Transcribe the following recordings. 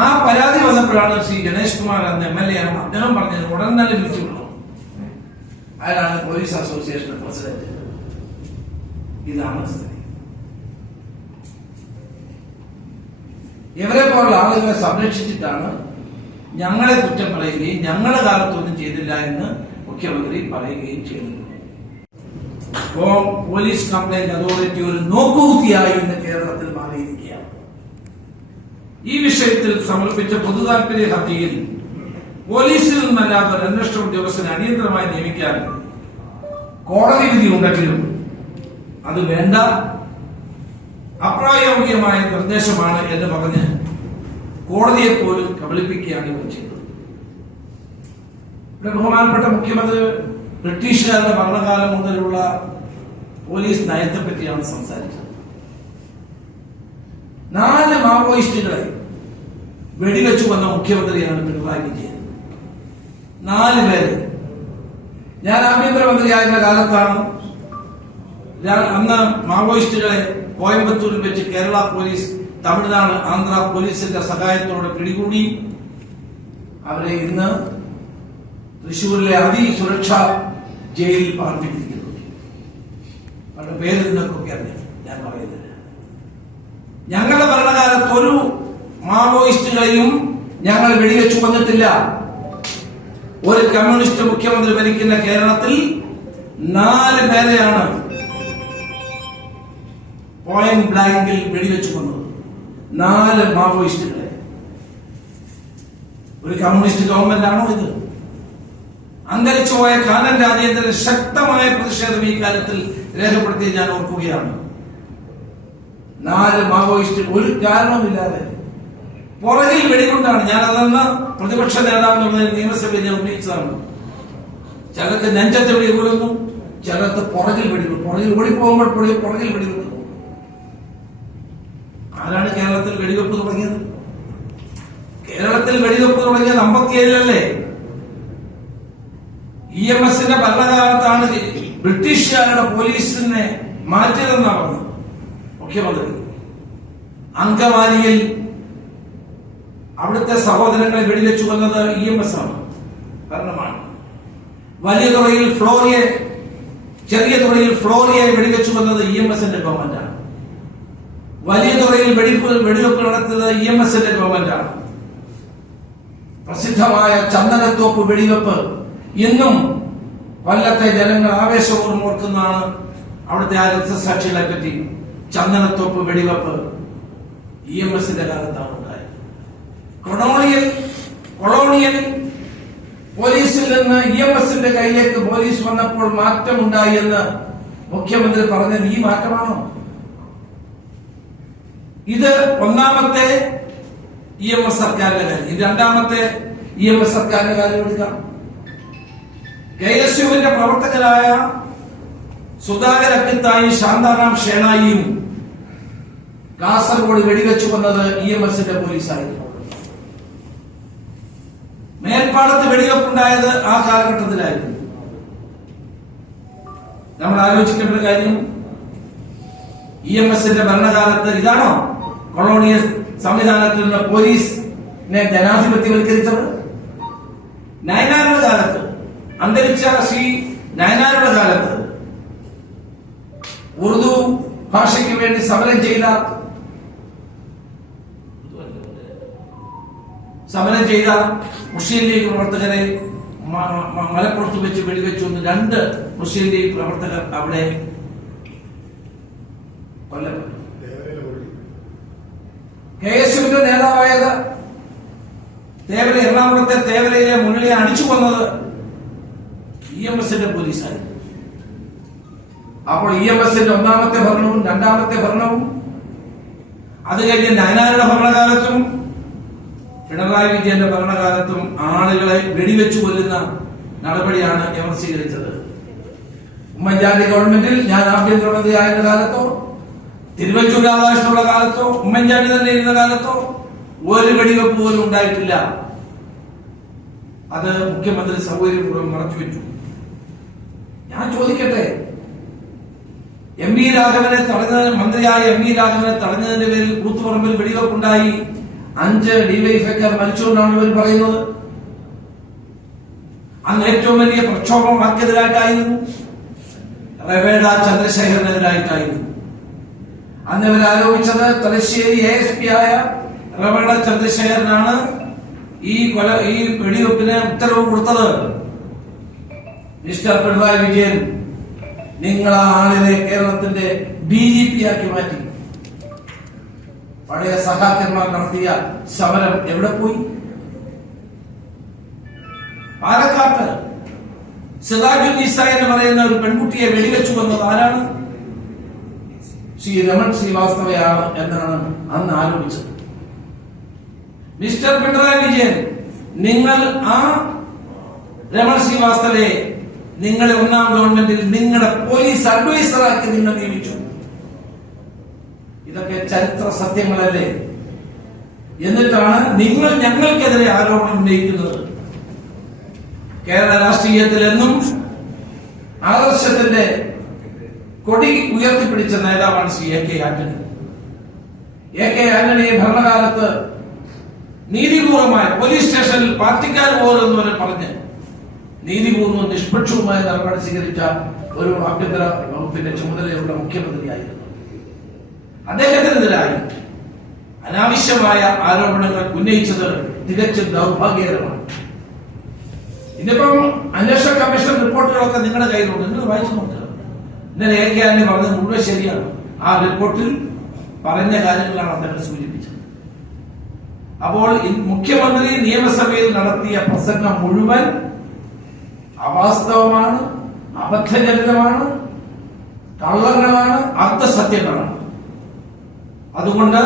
ആ പരാതി വന്നപ്പോഴാണ് ശ്രീ ഗണേഷ് കുമാർ എന്ന MLA ആണ് അദ്ദേഹം പറഞ്ഞത് ഉടൻ തന്നെ വിളിച്ചുകൊള്ളു. അയാളാണ് പോലീസ് അസോസിയേഷൻ പ്രസിഡന്റ്. ഇതാണ് സ്ഥിതി. ഇവരെ പോലുള്ള ആളുകളെ സംരക്ഷിച്ചിട്ടാണ് ഞങ്ങളെ കുറ്റം പറയുകയും ഞങ്ങളുടെ കാലത്തൊന്നും ചെയ്തില്ല എന്ന് മുഖ്യമന്ത്രി പറയുകയും ചെയ്തു. പോലീസ് കംപ്ലൈന്റ് അതോറിറ്റി ഒരു നോക്കുകുത്തിയായി ഇന്ന് കേരളത്തിൽ മാറിയിരിക്കുകയാണ്. ഈ വിഷയത്തിൽ സമർപ്പിച്ച പൊതുതാൽപര്യ ഹർജിയിൽ പോലീസിൽ നിന്നല്ലാത്ത ഒരു അന്വേഷണ ഉദ്യോഗസ്ഥനെ അടിയന്തരമായി നിയമിക്കാൻ കോടതി വിധി ഉണ്ടെങ്കിലും അത് വേണ്ട, അപ്രായോഗികമായ നിർദ്ദേശമാണ് എന്ന് പറഞ്ഞ് കോടതിയെ പോലും കബളിപ്പിക്കുകയാണ് ഇവർ ചെയ്തത്. ബഹുമാനപ്പെട്ട മുഖ്യമന്ത്രി ബ്രിട്ടീഷുകാരുടെ ഭരണകാലം മുതലുള്ള പോലീസ് നയത്തെ പറ്റിയാണ് സംസാരിച്ചത്. 4 മാവോയിസ്റ്റുകളെ വെടിവെച്ചു കൊന്ന മുഖ്യമന്ത്രിയാണ് പിണറായി വിജയൻ. 4 പേര്. ഞാൻ ആഭ്യന്തരമന്ത്രിയായിരുന്ന കാലത്താണ് അന്ന് മാവോയിസ്റ്റുകളെ കോയമ്പത്തൂരിൽ വെച്ച് കേരള പോലീസ്, തമിഴ്നാട്, ആന്ധ്ര പോലീസിന്റെ സഹായത്തോടെ പിടികൂടി അവരെ ഇന്ന് തൃശൂരിലെ അതിസുരക്ഷാ ജയിലിൽ പാർപ്പിച്ചിരിക്കുന്നു. അവരുടെ പേര് നിങ്ങൾക്കൊക്കെ അറിയാം, ഞാൻ പറയുന്നില്ല. ഞങ്ങളുടെ ഭരണകാലത്ത് ഒരു മാവോയിസ്റ്റുകളെയും ഞങ്ങൾ വെടിവെച്ചു കൊന്നിട്ടില്ല. ഒരു കമ്മ്യൂണിസ്റ്റ് മുഖ്യമന്ത്രി ഭരിക്കുന്ന കേരളത്തിൽ 4 പേരെയാണ് പോയിന്റ് ബ്ലാങ്കിൽ വെടിവെച്ചു കൊന്നത്. 4 മാവോയിസ്റ്റുകളെ. ഒരു കമ്മ്യൂണിസ്റ്റ് ഗവൺമെന്റ് ആണോ ഇത്? അന്തരിച്ചുപോയ കാനൻ രാജേന്ദ്രൻ ശക്തമായ പ്രതിഷേധം ഈ കാര്യത്തിൽ രേഖപ്പെടുത്തി ഞാൻ ഓർക്കുകയാണ്. 4 മാവോയിസ്റ്റ് ഒരു കാരണവുമില്ലാതെ പുറകിൽ വെടികൊണ്ടാണ്. ഞാൻ അതെന്ന് പ്രതിപക്ഷ നേതാവെന്നുള്ളതിൽ നിയമസഭയിൽ ഞാൻ ഉന്നയിച്ചതാണ്. ചിലർക്ക് നെഞ്ചത്ത് വെടികൊള്ളുന്നു, ചിലർക്ക് പുറകിൽ വെടികൊള്ളും. പുറകിൽ ഓടിപ്പോകുമ്പോൾ പുറകിൽ വെടികൊള്ളുന്നു. ആരാണ് കേരളത്തിൽ വെടിവെപ്പ് തുടങ്ങിയത്? കേരളത്തിൽ വെടിവെപ്പ് തുടങ്ങിയത് 57-ലല്ലേ? EMSന്റെ ഭരണകാലത്താണ് ബ്രിട്ടീഷുകാരുടെ പോലീസിനെ മാറ്റിയതെന്നാണ് പറഞ്ഞത് മുഖ്യമന്ത്രി. അങ്കമാലിയിൽ അവിടുത്തെ സഹോദരങ്ങളെ വെടിവെച്ചു കൊന്നത് EMS ആണ്, ഭരണമാണ്. വലിയ തുറയിൽ ഫ്ലോറിയെ, ചെറിയ തുറയിൽ ഫ്ലോറിയെ വെടിവെച്ചു കൊന്നത് EMSന്റെ ഗവൺമെന്റാണ്. വലിയ തുറയിൽ വെടിവെപ്പ് നടത്തിയത് EMSന്റെ ഗവൺമെന്റാണ്. പ്രസിദ്ധമായ ചന്ദനത്തോപ്പ് വെടിവെപ്പ് ഇന്നും കൊല്ലത്തെ ജനങ്ങൾ ആവേശപൂർവ്വം ഓർക്കുന്നതാണ്. അവിടുത്തെ ആ രക്തസാക്ഷികളെ പറ്റി. ചന്ദനത്തോപ്പ് വെടിവെപ്പ് EMSന്റെ കാലത്താണ് ഉണ്ടായത്. കൊളോണിയൽ പോലീസിൽ നിന്ന് EMSന്റെ കയ്യിലേക്ക് പോലീസ് വന്നപ്പോൾ മാറ്റമുണ്ടായി എന്ന് മുഖ്യമന്ത്രി പറഞ്ഞത് ഈ മാറ്റമാണോ? ഇത് ഒന്നാമത്തെ EMS സർക്കാരിന്റെ കാര്യം. രണ്ടാമത്തെ EMS സർക്കാരിന്റെ കാര്യം എടുക്കാം. KSUവിന്റെ പ്രവർത്തകരായ സുധാകർ അക്കിത്തായി, ശാന്താറാം ഷേണായിയും കാസർഗോഡ് വെടിവെച്ചു കൊന്നത് EMSന്റെ പോലീസായിരുന്നു. മേൽപ്പാടത്ത് വെടിവെപ്പുണ്ടായത് ആ കാലഘട്ടത്തിലായിരുന്നു. നമ്മൾ ആലോചിക്കേണ്ട കാര്യം, EMSന്റെ ഭരണകാലത്ത് ഇതാണോ കൊളോണിയൽ സംവിധാനത്തിൽ നിന്ന് പോലീസിനെ ജനാധിപത്യവൽക്കരിച്ചത്? നയനാരുടെ കാലത്ത്, അന്തരിച്ച ശ്രീ നയനാരുടെ കാലത്ത് ഉറുദു ഭാഷയ്ക്ക് വേണ്ടി സമരം ചെയ്ത മുസ്ലിം ലീഗ് പ്രവർത്തകരെ മലപ്പുറത്ത് വെച്ച് വെടിവെച്ചു. 2 മുസ്ലിം ലീഗ് പ്രവർത്തകർ അവിടെ കൊല്ലപ്പെട്ടു. KSUവിന്റെ നേതാവായത് തേവല, എറണാകുളത്തെ തേവലയിലെ മുരളിയെ അടിച്ചു കൊന്നത് EMSന്റെ പോലീസായിരുന്നു. അപ്പോൾ EMSന്റെ ഒന്നാമത്തെ ഭരണവും രണ്ടാമത്തെ ഭരണവും, അത് കഴിഞ്ഞ് നയനാരുടെ ഭരണകാലത്തും പിണറായി വിജയന്റെ ഭരണകാലത്തും ആളുകളെ വെടിവെച്ചു കൊല്ലുന്ന നടപടിയാണ് ഇവർ സ്വീകരിച്ചത്. ഉമ്മൻചാണ്ടി ഗവൺമെന്റിൽ ഞാൻ ആഭ്യന്തരമന്ത്രിയായിരുന്ന കാലത്തോ, തിരുവഞ്ചൂർ രാധാകൃഷ്ണനുള്ള കാലത്തോ, ഉമ്മൻചാണ്ടി തന്നെ ഇരുന്ന കാലത്തോ ഒരു വെടിവെപ്പ് പോലും ഉണ്ടായിട്ടില്ല. അത് മുഖ്യമന്ത്രി സൗകര്യപൂർവ്വം മറച്ചുവെച്ചു. ഞാൻ ചോദിക്കട്ടെ, മന്ത്രിയായ എം വി രാഘവനെ തടഞ്ഞതിന്റെ പേരിൽ കൂത്തുപറമ്പിൽ വെടിവെപ്പുണ്ടായി. 5 ഡിവൈഎഫ്ഐക്കാർ മരിച്ചുകൊണ്ടാണ് ഇവർ പറയുന്നത്. അന്ന് ഏറ്റവും വലിയ പ്രക്ഷോഭം ആർക്കെതിരായിട്ടായിരുന്നു? റവേഡ ചന്ദ്രശേഖരനെതിരായിട്ടായിരുന്നു. അന്ന് ഇവർ ആരോപിച്ചത് തലശ്ശേരി ASP ആയ റവേഡ ചന്ദ്രശേഖരനാണ് ഈ വെടിവെപ്പിന് ഉത്തരവ് കൊടുത്തത്. മിസ്റ്റർ പിണറായി വിജയൻ, നിങ്ങൾ ആ ആളിനെ കേരളത്തിന്റെ DGP ആക്കി മാറ്റി. പഴയ സഖാക്കന്മാർ നടത്തിയ സമരം എവിടെ പോയി? പാലക്കാട്ട് സിറാജുന്നീസ എന്ന് പറയുന്ന ഒരു പെൺകുട്ടിയെ വെടിവെച്ചു വന്നത് ആരാണ്? ശ്രീ രമൺ ശ്രീവാസ്തവയാണ് എന്നാണ് അന്ന് ആരോപിച്ചത്. മിസ്റ്റർ പിണറായി വിജയൻ, നിങ്ങൾ ആ രമൺ ശ്രീവാസ്തവയെ നിങ്ങളുടെ 1ാം ഗവൺമെന്റിൽ നിങ്ങളുടെ പോലീസ് അഡ്വൈസറാക്കി നിങ്ങൾ നിയമിച്ചു. ഇതൊക്കെ ചരിത്ര സത്യങ്ങളല്ലേ? എന്നിട്ടാണ് നിങ്ങൾ ഞങ്ങൾക്കെതിരെ ആരോപണം ഉന്നയിക്കുന്നത്. കേരള രാഷ്ട്രീയത്തിൽ എന്നും ആദർശത്തിന്റെ കൊടി ഉയർത്തിപ്പിടിച്ച നേതാവാണ് ശ്രീ AK ആന്റണി. AK ആന്റണി ഭരണകാലത്ത് നീതിപൂർവമായ പോലീസ് സ്റ്റേഷനിൽ പാർട്ടിക്കാർ പോരെന്ന് പറഞ്ഞ് നീതിപൂർവ്വം നിഷ്പക്ഷവുമായ നടപടി സ്വീകരിച്ച ഒരു ആഭ്യന്തര വകുപ്പിന്റെ ചുമതലയുള്ള മുഖ്യമന്ത്രിയായിരുന്നു. അദ്ദേഹത്തിനെതിരായി അനാവശ്യമായ ആരോപണങ്ങൾ ഉന്നയിച്ചത് തികച്ചും ദൗർഭാഗ്യകരമാണ്. ഇതിപ്പം അന്വേഷണ കമ്മീഷൻ റിപ്പോർട്ടുകളൊക്കെ നിങ്ങളുടെ കയ്യിലുണ്ട്, നിങ്ങൾ വായിച്ചു നോക്കുക. ഇന്നലെ AK ആന്റണി പറഞ്ഞത് മുഴുവൻ ശരിയാണ്. ആ റിപ്പോർട്ടിൽ പറഞ്ഞ കാര്യങ്ങളാണ് അദ്ദേഹം സൂചിപ്പിച്ചത്. അപ്പോൾ മുഖ്യമന്ത്രി നിയമസഭയിൽ നടത്തിയ പ്രസംഗം മുഴുവൻ അവാസ്തവമാണ്, അബദ്ധജനകമാണ്, കള്ളങ്ങളാണ്, അർത്ഥസത്യങ്ങളാണ്. അതുകൊണ്ട്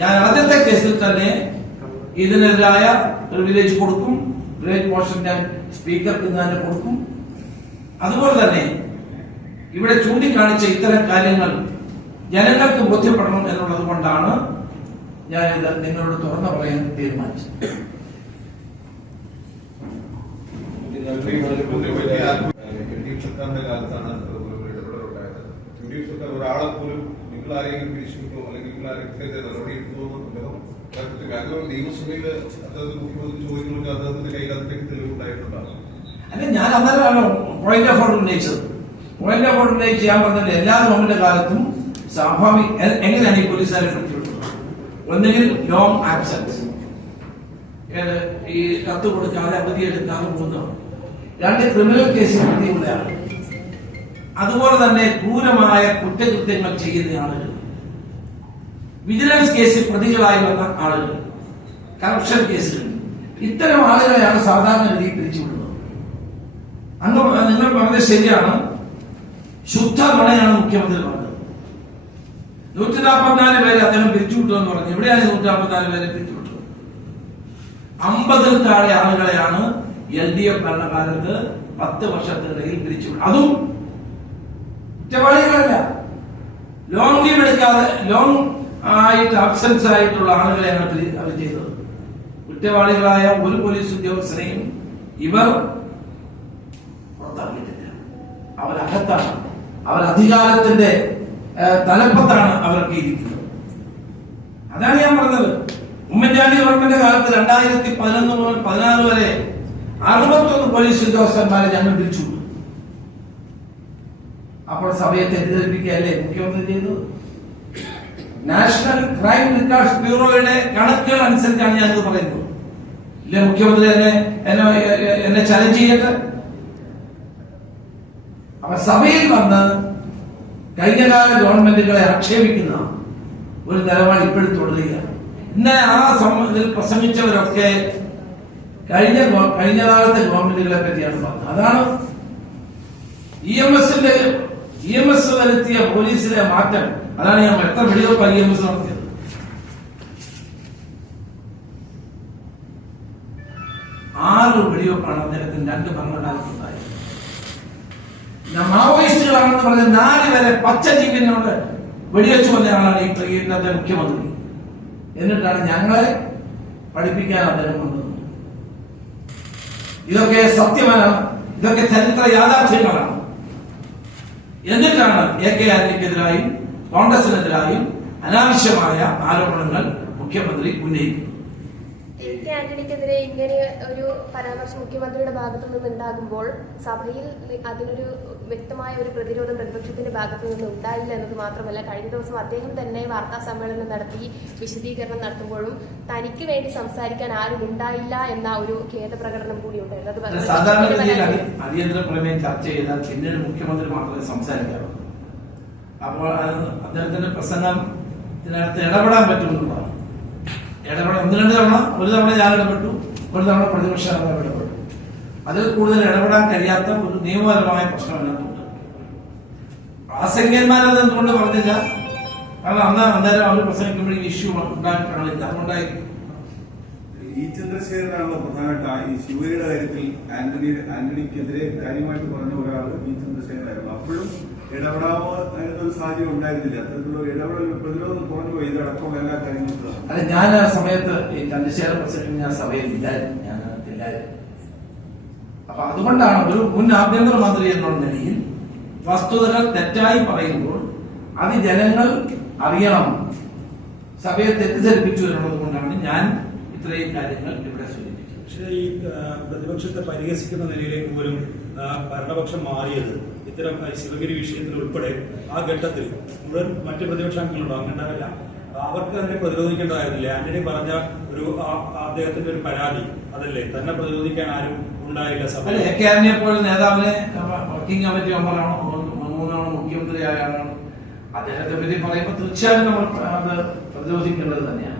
ഞാൻ ആദ്യത്തെ കേസിൽ തന്നെ ഇതിനെതിരായ ഒരു വില്ലേജ് കൊടുക്കും. വില്ലേജ് മോഷൻ ഞാൻ സ്പീക്കർക്ക് തന്നെ കൊടുക്കും. അതുപോലെ തന്നെ ഇവിടെ ചൂണ്ടിക്കാണിച്ച ഇത്തരം കാര്യങ്ങൾ ജനങ്ങൾക്ക് ബോധ്യപ്പെടണം എന്നുള്ളത് കൊണ്ടാണ് ഞാനിത് നിങ്ങളോട് തുറന്നു പറയാൻ തീരുമാനിച്ചത്. സർക്കാരിന്റെ കാലത്താണ് ഇടപെടലുണ്ടായത്. UDF സർക്കാർ ഒരാളെ പോലും നിങ്ങൾ ആരെങ്കിലും പിരിച്ചുവിട്ടോ അല്ലെങ്കിൽ നിങ്ങൾ ആരെങ്കിലും നടപടി എടുത്തുവെന്നോ അദ്ദേഹം നിയമസഭയിൽ അദ്ദേഹത്തിന് മുഖ്യമന്ത്രി ചോദിക്കുന്നത് അദ്ദേഹത്തിന്റെ കയ്യിൽ അതിലേക്ക് തെളിവുണ്ടായിട്ടുണ്ടാകും. അല്ലെ, ഞാൻ അന്നേരമാണ് പോയിന്റ് ഓഫ് ഓർഡർ ഉന്നയിച്ചത്. പോയിന്റ് ഓഫ് ഓർഡർ ഉന്നയിച്ച് ഞാൻ പറഞ്ഞത് എല്ലാ ഗവൺമെന്റ് കാലത്തും സ്വാഭാവിക എങ്ങനെയാണ് ഈ പോലീസുകാരെ പിടിച്ചിട്ടുള്ളത്? ഒന്നുകിൽ ലോങ് ആബ്സെൻസ്, ഈ കത്ത് കൊടുക്കാതെ അവധി എടുക്കാതെ പോകുന്നതാണ്. 2 ക്രിമിനൽ കേസിൽ പ്രതിയുള്ളയാണ്. അതുപോലെ തന്നെ ക്രൂരമായ കുറ്റകൃത്യങ്ങൾ ചെയ്യുന്ന ആളുകൾ, വിജിലൻസ് കേസിൽ പ്രതികളായി വന്ന ആളുകൾ, കറപ്ഷൻ കേസുകൾ, ഇത്തരം ആളുകളെയാണ് സാധാരണ രീതിയിൽ പിരിച്ചുവിടുന്നത്. അന്ന് നിങ്ങൾ പറഞ്ഞത് ശരിയാണ്, ശുദ്ധ നുണയാണ് മുഖ്യമന്ത്രി പറഞ്ഞത്. 144 പേരെ അദ്ദേഹം പിരിച്ചുവിട്ടു എന്ന് പറഞ്ഞു. എവിടെയാണ് 144 പേരെ പിരിച്ചുവിട്ടത്? 50-ൽ താഴെ ആളുകളെയാണ് LDF ഭരണകാലത്ത് 10 വർഷത്തിനിടയിൽ പിരിച്ചുവിട്ടത്. അതും കുറ്റവാളികളല്ല, ലോങ് ലീവ് എടുക്കാതെ ലോങ് ആയിട്ട് അബ്സെൻസ് ആയിട്ടുള്ള ആളുകളെയാണ് അവർ ചെയ്തത്. കുറ്റവാളികളായ ഒരു പോലീസ് ഉദ്യോഗസ്ഥനെയും ഇവർ പുറത്താക്കിയിട്ടില്ല. അവരകത്താണ്, അവർ അധികാരത്തിന്റെ തലപ്പത്താണ് അവർക്ക് ഇരിക്കുന്നത്. അതാണ് ഞാൻ പറഞ്ഞത്. ഉമ്മൻചാണ്ടി ഗവൺമെന്റ് കാലത്ത് 2011 മുതൽ 2016 വരെ 61 പോലീസ് ഉദ്യോഗസ്ഥന്മാരെ ഞങ്ങൾ പിരിച്ചു. അപ്പോൾ സഭയെ തെറ്റിദ്ധരിപ്പിക്കുകയല്ലേ മുഖ്യമന്ത്രി ചെയ്തത്? നാഷണൽ ക്രൈം റെക്കോർഡ്സ് ബ്യൂറോയുടെ കണക്കുകൾ അനുസരിച്ചാണ് ഞാനിത് പറയുന്നത്. ഇല്ല, മുഖ്യമന്ത്രി എന്നെ ചലഞ്ച് ചെയ്യട്ടെ. അപ്പൊ സഭയിൽ വന്ന് കഴിഞ്ഞകാല ഗവൺമെന്റുകളെ ആക്ഷേപിക്കുന്ന ഒരു നിലപാട് ഇപ്പോഴും തുടരുകയാണ്. ഇന്ന് ആ ഇതിൽ പ്രസംഗിച്ചവരൊക്കെ കഴിഞ്ഞ കാലത്തെ ഗവൺമെന്റുകളെ പറ്റിയാണ് പറഞ്ഞത്. അതാണ് EMS വരുത്തിയ പോലീസിലെ മാറ്റം. അതാണ് ഞാൻ എത്ര വെടിവെപ്പ് EMS നടത്തിയത്. ആറ് വെടിവെപ്പാണ് അദ്ദേഹത്തിന് 2 ഭരണകാലത്തുണ്ടായത്. മാവോയിസ്റ്റുകളാണെന്ന് പറഞ്ഞ 4 പേരെ പച്ച ജീവനോട് വെടിവെച്ചു വന്നയാളാണ് ഇന്നത്തെ മുഖ്യമന്ത്രി. എന്നിട്ടാണ് ഞങ്ങളെ പഠിപ്പിക്കാൻ അദ്ദേഹം വന്നത്. ഇതൊക്കെ സത്യമാണ്, ഇതൊക്കെ ചരിത്ര യാഥാർത്ഥ്യങ്ങളാണ്. എന്നിട്ടാണ് AK ആന്റണിക്കെതിരായും കോൺഗ്രസിനെതിരായും അനാവശ്യമായ ആരോപണങ്ങൾ മുഖ്യമന്ത്രി ഉന്നയിക്കുന്നത്. കെ ആന്റണിക്കെതിരെ ഇങ്ങനെ ഒരു പരാമർശം മുഖ്യമന്ത്രിയുടെ ഭാഗത്തു നിന്നുണ്ടാകുമ്പോൾ സഭയിൽ അതിനൊരു വ്യക്തമായ ഒരു പ്രതിരോധം പ്രതിപക്ഷത്തിന്റെ ഭാഗത്തു നിന്ന് ഉണ്ടായില്ല എന്നത് മാത്രമല്ല, കഴിഞ്ഞ ദിവസം അദ്ദേഹം തന്നെ വാർത്താ സമ്മേളനം നടത്തി വിശദീകരണം നടത്തുമ്പോഴും തനിക്ക് വേണ്ടി സംസാരിക്കാൻ ആരും ഉണ്ടായില്ല എന്ന ഒരു ഖേദപ്രകടനം കൂടി ഉണ്ടായിരുന്നു. സാധാരണഗതിയിൽ അടിയന്തര പ്രമേയം ചർച്ച ചെയ്താൽ പിന്നീട് മുഖ്യമന്ത്രി മാത്രമേ സംസാരിക്കാറുള്ളൂ. അപ്പോൾ അദ്ദേഹത്തിന്റെ പ്രസംഗത്തിനകത്ത് ഇടപെടാൻ പറ്റുമെന്നുള്ളതാണ്. ഒന്ന് രണ്ട് തവണ, ഒരു തവണ ഞാൻ ഇടപെട്ടു, ഒരു തവണ പ്രതിപക്ഷ നേതാവ് ഇടപെട്ടു. അതിൽ കൂടുതൽ ഇടപെടാൻ കഴിയാത്ത ഒരു നിയമപരമായ പ്രശ്നം അതിനകത്തുണ്ട്. പ്രാസംഗികന്മാരത് എന്തുകൊണ്ട് പറഞ്ഞില്ല? കാരണം അന്നേരം അവർ പ്രസംഗിക്കുമ്പോഴേക്കും ഇഷ്യൂ ഉണ്ടായിട്ടാണില്ല. അതുകൊണ്ടായിരിക്കും ഈ ചന്ദ്രശേഖരനാണല്ലോ പ്രധാനമായിട്ട് ഈ ശിവയുടെ കാര്യത്തിൽ ആന്റണിക്കെതിരെ കാര്യമായിട്ട് പറഞ്ഞ ഒരാൾ ഈ ചന്ദ്രശേഖരനായിരുന്നു. അപ്പോഴും ഇടപെടാമോ അതിനൊരു സാഹചര്യം ഉണ്ടായിരുന്നില്ല. അത്തരത്തിലുള്ള ഒരു ഇടപെടൽ പ്രതിരോധം കുറഞ്ഞു പോയി. ഇതടക്കമുള്ള എല്ലാ കാര്യങ്ങളും അത് ഞാൻ ആ സമയത്ത് ഈ ചന്ദ്രശേഖര പ്രസിഡന്റ് ഞാൻ സഭയിൽ ഇല്ലായിരുന്നു, ഞാനില്ലായിരുന്നു. അപ്പൊ അതുകൊണ്ടാണ് ഒരു മുൻ ആഭ്യന്തരമന്ത്രി എന്നുള്ള നിലയിൽ വസ്തുതകൾ തെറ്റായി പറയുമ്പോൾ അത് ജനങ്ങൾ അറിയണം, സഭയെ തെറ്റിദ്ധരിപ്പിച്ചു എന്നുള്ളത് കൊണ്ടാണ് ഞാൻ ഇത്രയും കാര്യങ്ങൾ ഇവിടെ സൂചിപ്പിക്കുന്നത്. പക്ഷേ ഈ പ്രതിപക്ഷത്തെ പരിഹസിക്കുന്ന നിലയിലേക്ക് പോലും ഭരണപക്ഷം മാറിയത് ഇത്തരം ശിവഗിരി വിഷയത്തിൽ ഉൾപ്പെടെ ആ ഘട്ടത്തിൽ മുഴുവൻ മറ്റ് പ്രതിപക്ഷാംഗങ്ങളുണ്ടോ? അങ്ങനെയല്ല, അവർക്ക് അതിനെ പ്രതിരോധിക്കേണ്ടതായിരുന്നില്ല. ആന്റണി പറഞ്ഞ ഒരു അദ്ദേഹത്തിന്റെ ഒരു പരാതി അതല്ലേ, തന്നെ പ്രതിരോധിക്കാൻ ആരും ഉണ്ടായില്ല സഭ. എ കെ ആന്റണിയെ പോലെ നേതാവിനെ വർക്കിംഗ് കമ്മിറ്റി മെമ്പറാണോ, മുഖ്യമന്ത്രി ആയാലാണ് അദ്ദേഹത്തെ പറ്റി പറയുമ്പോൾ തീർച്ചയായും നമ്മൾ അത് പ്രതിരോധിക്കേണ്ടത് തന്നെയാണ്.